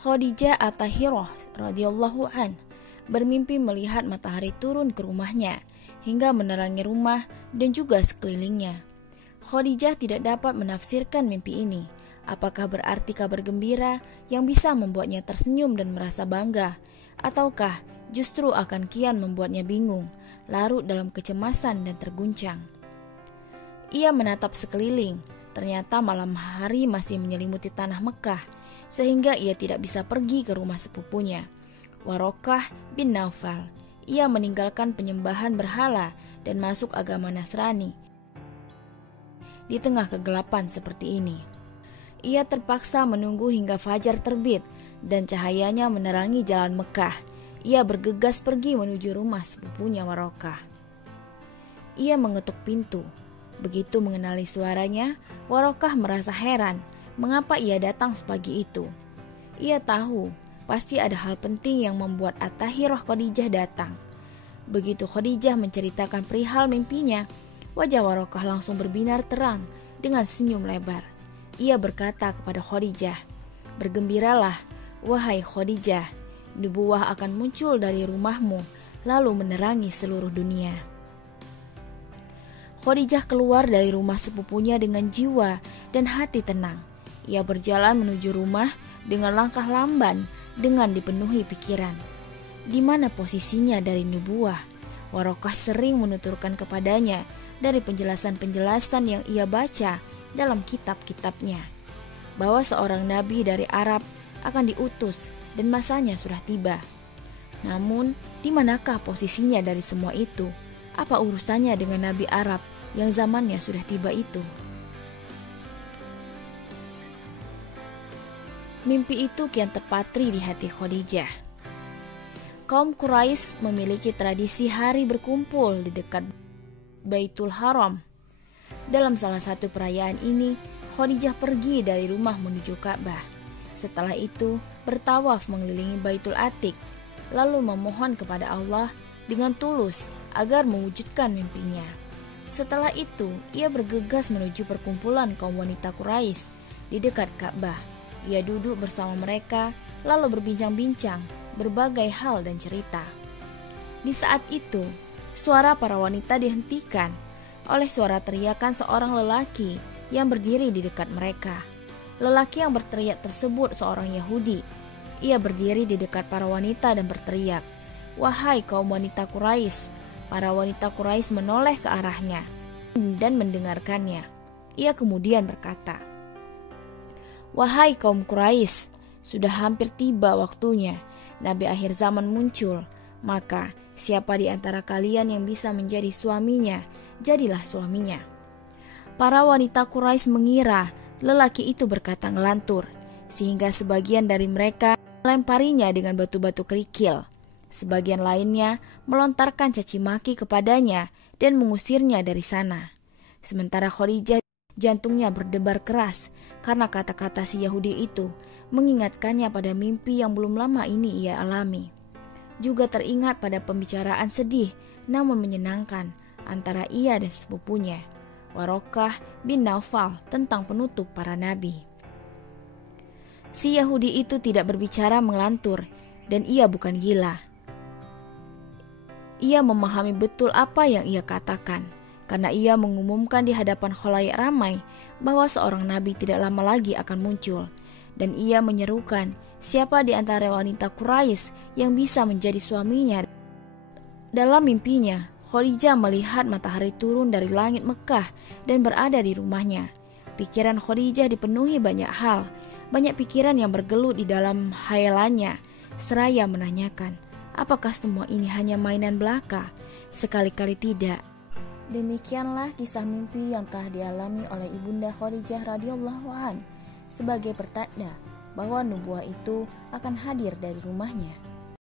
Khadijah At-Tahirah radhiyallahu an bermimpi melihat matahari turun ke rumahnya hingga menerangi rumah dan juga sekelilingnya. Khadijah tidak dapat menafsirkan mimpi ini. Apakah berarti kabar gembira yang bisa membuatnya tersenyum dan merasa bangga, ataukah justru akan kian membuatnya bingung, larut dalam kecemasan dan terguncang. Ia menatap sekeliling, ternyata malam hari masih menyelimuti tanah Mekah, sehingga ia tidak bisa pergi ke rumah sepupunya, Warokah bin Naufal. Ia meninggalkan penyembahan berhala dan masuk agama Nasrani. Di tengah kegelapan seperti ini, ia terpaksa menunggu hingga fajar terbit dan cahayanya menerangi jalan Mekah. Ia bergegas pergi menuju rumah sepupunya Warokah. Ia mengetuk pintu. Begitu mengenali suaranya, Warokah merasa heran mengapa ia datang sepagi itu. Ia tahu pasti ada hal penting yang membuat At-Tahirah Khadijah datang. Begitu Khadijah menceritakan perihal mimpinya, wajah Warokah langsung berbinar terang dengan senyum lebar. Ia berkata kepada Khadijah, "Bergembiralah, wahai Khadijah, nubuwah akan muncul dari rumahmu, lalu menerangi seluruh dunia." Khadijah keluar dari rumah sepupunya dengan jiwa dan hati tenang. Ia berjalan menuju rumah dengan langkah lamban, dengan dipenuhi pikiran. Di mana posisinya dari nubuwah? Warokah sering menuturkan kepadanya dari penjelasan-penjelasan yang ia baca dalam kitab-kitabnya, bahwa seorang nabi dari Arab akan diutus dan masanya sudah tiba. Namun, di manakah posisinya dari semua itu? Apa urusannya dengan nabi Arab yang zamannya sudah tiba itu? Mimpi itu kian terpatri di hati Khadijah. Kaum Quraisy memiliki tradisi hari berkumpul di dekat Baitul Haram. Dalam salah satu perayaan ini, Khadijah pergi dari rumah menuju Ka'bah. Setelah itu, bertawaf mengelilingi Baitul Atiq, lalu memohon kepada Allah dengan tulus agar mewujudkan mimpinya. Setelah itu, ia bergegas menuju perkumpulan kaum wanita Quraisy di dekat Ka'bah. Ia duduk bersama mereka, lalu berbincang-bincang berbagai hal dan cerita. Di saat itu, suara para wanita dihentikan oleh suara teriakan seorang lelaki yang berdiri di dekat mereka. Lelaki yang berteriak tersebut seorang Yahudi. Ia berdiri di dekat para wanita dan berteriak, "Wahai kaum wanita Quraisy!" Para wanita Quraisy menoleh ke arahnya dan mendengarkannya. Ia kemudian berkata, "Wahai kaum Quraisy, sudah hampir tiba waktunya Nabi akhir zaman muncul. Maka siapa di antara kalian yang bisa menjadi suaminya, jadilah suaminya." Para wanita Quraisy mengira lelaki itu berkata ngelantur, sehingga sebagian dari mereka melemparinya dengan batu-batu kerikil. Sebagian lainnya melontarkan caci maki kepadanya dan mengusirnya dari sana. Sementara Khadijah jantungnya berdebar keras karena kata-kata si Yahudi itu mengingatkannya pada mimpi yang belum lama ini ia alami. Juga teringat pada pembicaraan sedih namun menyenangkan antara ia dan sepupunya, Warokah bin Naufal, tentang penutup para nabi. Si Yahudi itu tidak berbicara mengelantur dan ia bukan gila. Ia memahami betul apa yang ia katakan, karena ia mengumumkan di hadapan khalayak ramai bahwa seorang nabi tidak lama lagi akan muncul. Dan ia menyerukan siapa di antara wanita Quraisy yang bisa menjadi suaminya. Dalam mimpinya, Khadijah melihat matahari turun dari langit Mekah dan berada di rumahnya. Pikiran Khadijah dipenuhi banyak hal, banyak pikiran yang bergelut di dalam hayalannya, seraya menanyakan, apakah semua ini hanya mainan belaka? Sekali-kali tidak. Demikianlah kisah mimpi yang telah dialami oleh Ibunda Khadijah radhiyallahu an sebagai pertanda bahwa nubuah itu akan hadir dari rumahnya.